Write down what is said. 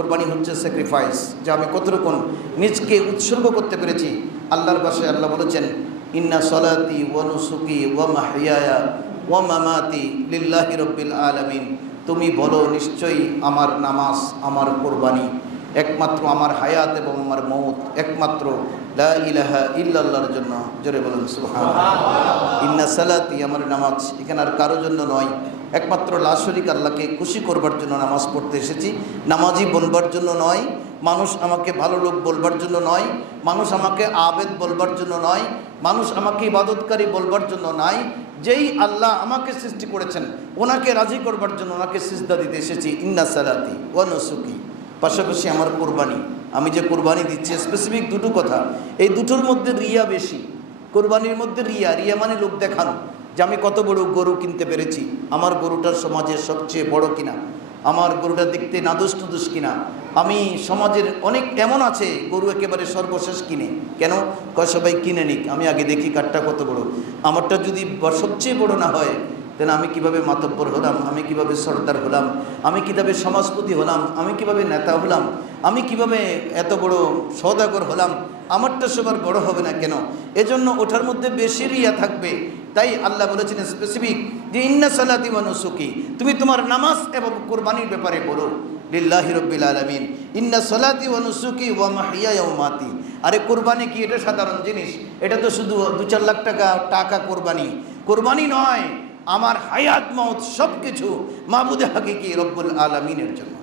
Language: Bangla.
কোরবানি হচ্ছে স্যাক্রিফাইস, যা আমি কতটুকুন নিজকে উৎসর্গ করতে পেরেছি আল্লাহর পাশে। আল্লাহ বলেছেন, ইন্না সলাতি ওয়া নুসুকি ওয়া মাহইয়ায়া ওয়া মামাতি লিল্লাহি রাব্বিল আলামিন। তুমি বলো, নিশ্চয়ই আমার নামাজ, আমার কোরবানি, একমাত্র আমার হায়াত এবং আমার মৌত একমাত্র লা ইলাহা ইল্লাল্লাহর জন্য। জোরে বলুন সুবহানাল্লাহ। ইন্না সালাতি, আমার নামাজ, এখানে আর কারো জন্য নয়, একমাত্র লা শরীকা আল্লাহকে খুশি করবার জন্য নামাজ পড়তে এসেছি। নামাজি বলবার জন্য নয়, মানুষ আমাকে ভালো লোক বলবার জন্য নয়, মানুষ আমাকে আবেদ বলবার জন্য নয়, মানুষ আমাকে ইবাদতকারী বলবার জন্য নয়। যেই আল্লাহ আমাকে সৃষ্টি করেছেন ওনাকে রাজি করবার জন্য ওনাকে সিজদা দিতে এসেছি। ইন্না সালাতি ওয়া নুসুকি, পাশাপাশি আমার কোরবানি। আমি যে কোরবানি দিচ্ছি স্পেসিফিক দুটো কথা, এই দুটোর মধ্যে রিয়া বেশি। কোরবানির মধ্যে রিয়া, রিয়া মানে লোক দেখানো, যে আমি কত বড় গরু কিনতে পেরেছি, আমার গরুটার সমাজের সবচেয়ে বড় কিনা, আমার গরুটা দেখতে নাদুস নুদুস কিনা। আমি সমাজের অনেক এমন আছে গরু একেবারে সর্বশেষ কিনে, কেন কয় সবাই কিনে নিক, আমি আগে দেখি কাঠটা কত বড়। আমারটা যদি সবচেয়ে বড় না হয়, তাহলে আমি কিভাবে মাতব্বর হলাম, আমি কিভাবে সর্দার হলাম, আমি কিভাবে সমাজপতি হলাম, আমি কিভাবে নেতা হলাম, আমি কিভাবে এত বড় সওদাগর হলাম, আমারটা সবার বড় হবে না কেন? এজন্য ওঠার মধ্যে বেশি রিয়া থাকবে। তাই আল্লাহ বলেছেন স্পেসিফিক যে ইন্না সালাতি ওয়া নুসুকি, তুমি তোমার নামাজ এবং কোরবানির ব্যাপারে বলো লিল্লাহি রাব্বিল আলামিন। ইন্না সালাতি ওয়া নুসুকি ওয়া মাহইয়ায়া ওয়া মামাতি। আরে কোরবানি কি? এটা সাধারণ জিনিস, এটা তো শুধু 2-4 লাখ টাকা কোরবানি। কোরবানি নয়, আমার হায়াত মওত সব কিছু মাবুদে হাকিকি রব্বুল আলামিনের জন্য।